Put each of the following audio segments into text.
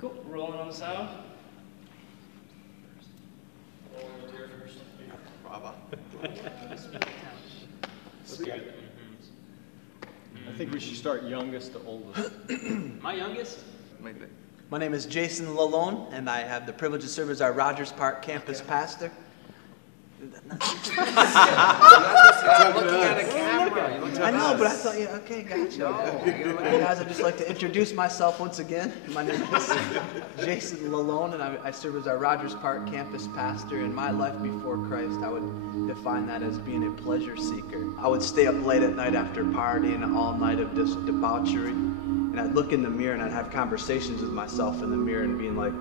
Cool. Rolling on the sound. I think we should start youngest to oldest. My youngest? My name is Jason Lalone, and I have the privilege to serve as our Rogers Park campus pastor. I know, but I thought, yeah, okay, gotcha. Hey guys, I'd just like to introduce myself once again. My name is Jason Lalone, and I serve as our Rogers Park campus pastor. In my life before Christ, I would define that as being a pleasure seeker. I would stay up late at night after partying all night of this debauchery, and I'd look in the mirror and I'd have conversations with myself in the mirror and being like,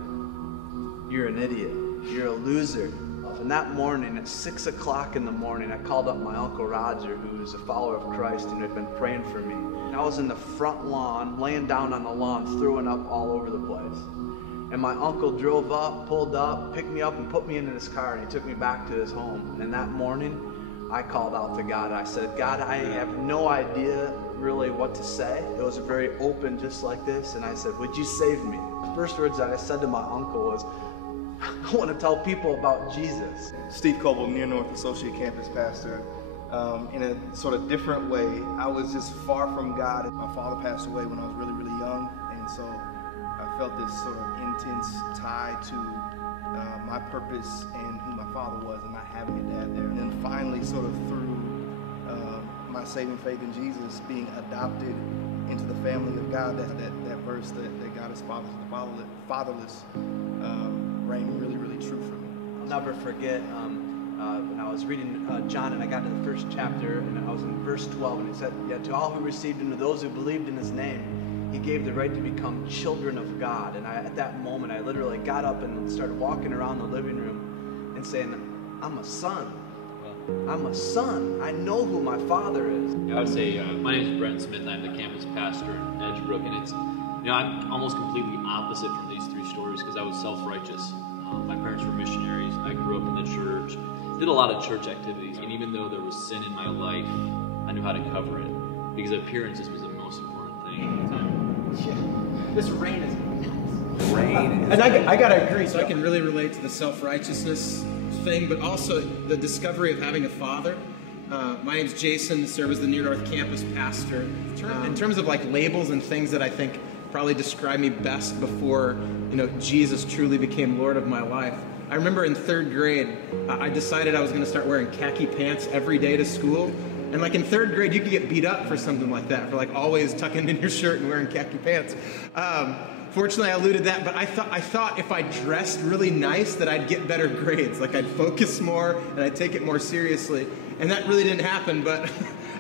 you're an idiot, you're a loser. And that morning, at 6 o'clock in the morning, I called up my Uncle Roger, who was a follower of Christ and had been praying for me. And I was in the front lawn, laying down on the lawn, throwing up all over the place. And my uncle drove up, pulled up, picked me up, and put me into his car, and he took me back to his home. And that morning, I called out to God. I said, God, I have no idea really what to say. It was very open, just like this. And I said, would you save me? The first words that I said to my uncle was, I want to tell people about Jesus. Steve Coble, Near North Associate Campus Pastor. In a sort of different way, I was just far from God. My father passed away when I was really, really young, and so I felt this sort of intense tie to my purpose and who my father was and not having a dad there. And then finally, sort of through my saving faith in Jesus, being adopted into the family of God, that verse that God is fatherless, rang really, really true for me. I'll never forget when I was reading John, and I got to the first chapter, and I was in verse 12, and it said, yeah, to all who received him, to those who believed in his name, he gave the right to become children of God. And at that moment, I literally got up and started walking around the living room and saying, I'm a son. I'm a son. I know who my father is. I would say my name is Brent Smith, and I'm the campus pastor in Edgebrook, and it's, I'm almost completely opposite from these three stories because I was self-righteous. My parents were missionaries. I grew up in the church, did a lot of church activities, and even though there was sin in my life, I knew how to cover it because appearances was the most important thing at the time. Yeah. This rain is And I gotta agree, so I can really relate to the self-righteousness thing, but also the discovery of having a father. My name's Jason, serve as the Near North campus pastor. In terms of like labels and things that I think probably describe me best before Jesus truly became Lord of my life. I remember in 3rd grade, I decided I was going to start wearing khaki pants every day to school. And like in 3rd grade, you could get beat up for something like that, for like always tucking in your shirt and wearing khaki pants. Fortunately, I eluded that, but I thought if I dressed really nice that I'd get better grades. Like I'd focus more and I'd take it more seriously. And that really didn't happen, but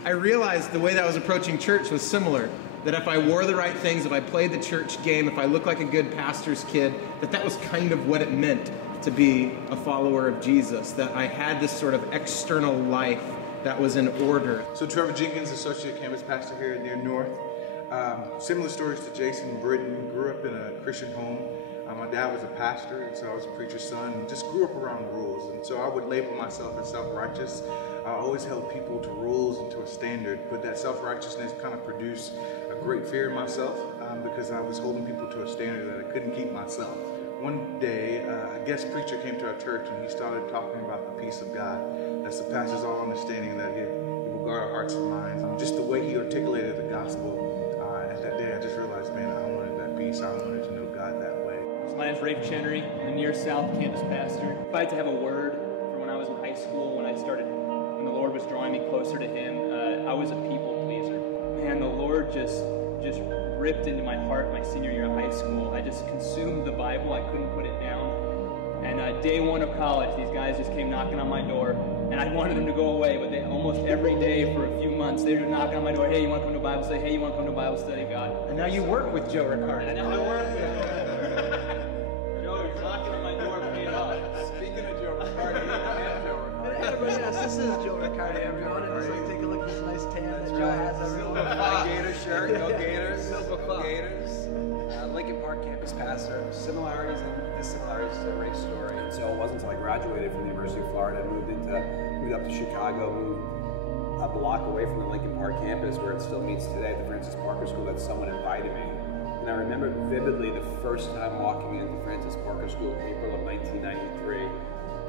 I realized the way that I was approaching church was similar. That if I wore the right things, if I played the church game, if I looked like a good pastor's kid, that was kind of what it meant to be a follower of Jesus. That I had this sort of external life that was in order. So Trevor Jenkins, Associate Campus Pastor here at Near North. Similar stories to Jason. Britton grew up in a Christian home. My dad was a pastor, and so I was a preacher's son, and just grew up around rules. And so I would label myself as self-righteous. I always held people to rules and to a standard, but that self-righteousness kind of produced a great fear in myself because I was holding people to a standard that I couldn't keep myself. One day, a guest preacher came to our church, and he started talking about the peace of God that surpasses all understanding, that He will guard our hearts and minds. Just the way he articulated the gospel, at that day, I just realized, man, I wanted that peace. I wanted to know God that way. So my name is Rafe Chenery. I'm the Near South campus pastor. If I had to have a word from when I was in high school, when the Lord was drawing me closer to Him, I was a people pleaser. Man, the Lord just ripped into my heart my senior year of high school. I just consumed the Bible. I couldn't put it down. And day one of college, these guys just came knocking on my door, and I wanted them to go away, but almost every day for a few months, they were knocking on my door. Hey, you want to come to Bible study? Hey, you want to come to Bible study, God? And now you work with Joe Riccardi. And now I work with Joe, you're knocking on my door, paid off. Speaking of Joe Riccardi, everybody else, this is Joe Riccardi, everyone. And just like take a look at this nice tan that Joe has, everyone. Gator shirt, go Gators, go Gators. Lincoln Park campus pastor, similarities and dissimilarities to Ray's story. So it wasn't until I graduated from the University of Florida, moved up to Chicago, moved a block away from the Lincoln Park campus where it still meets today, the Francis Parker School, that someone invited me to And I remember vividly the first time walking into Francis Parker School, April of 1993,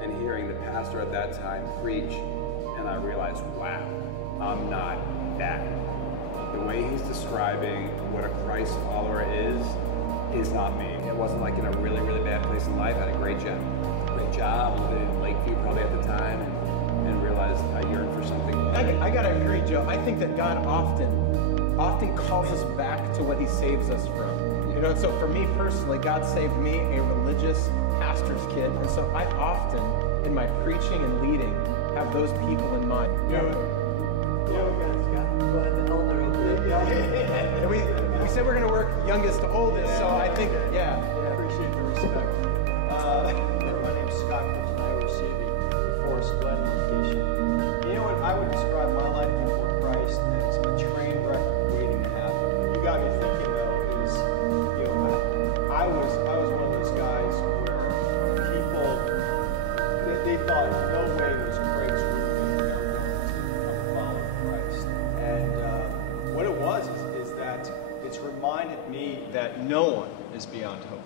and hearing the pastor at that time preach, and I realized, wow, I'm not that. The way he's describing what a Christ follower is not me. It wasn't like in a really, really bad place in life. I had a great job, lived in Lakeview probably at the time, and realized I yearned for something. I gotta agree, Joe. I think that God often calls us back to what he saves us from. You know, so for me personally, God saved me, a religious pastor's kid, and so I often, in my preaching and leading, have those people in mind. Go ahead, the elder over there. And we said we're gonna work youngest to oldest, so I think, yeah. Appreciate the respect. My name's Scott Coulson. I oversee the Forest Glen location. You know what? I would describe my life before Christ as a train wreck waiting to happen. You got me thinking though is, you know, I was one of those guys where people they thought no way was Craig's ever going to become a follower of Christ. And what it was is that it's reminded me that no one is beyond hope.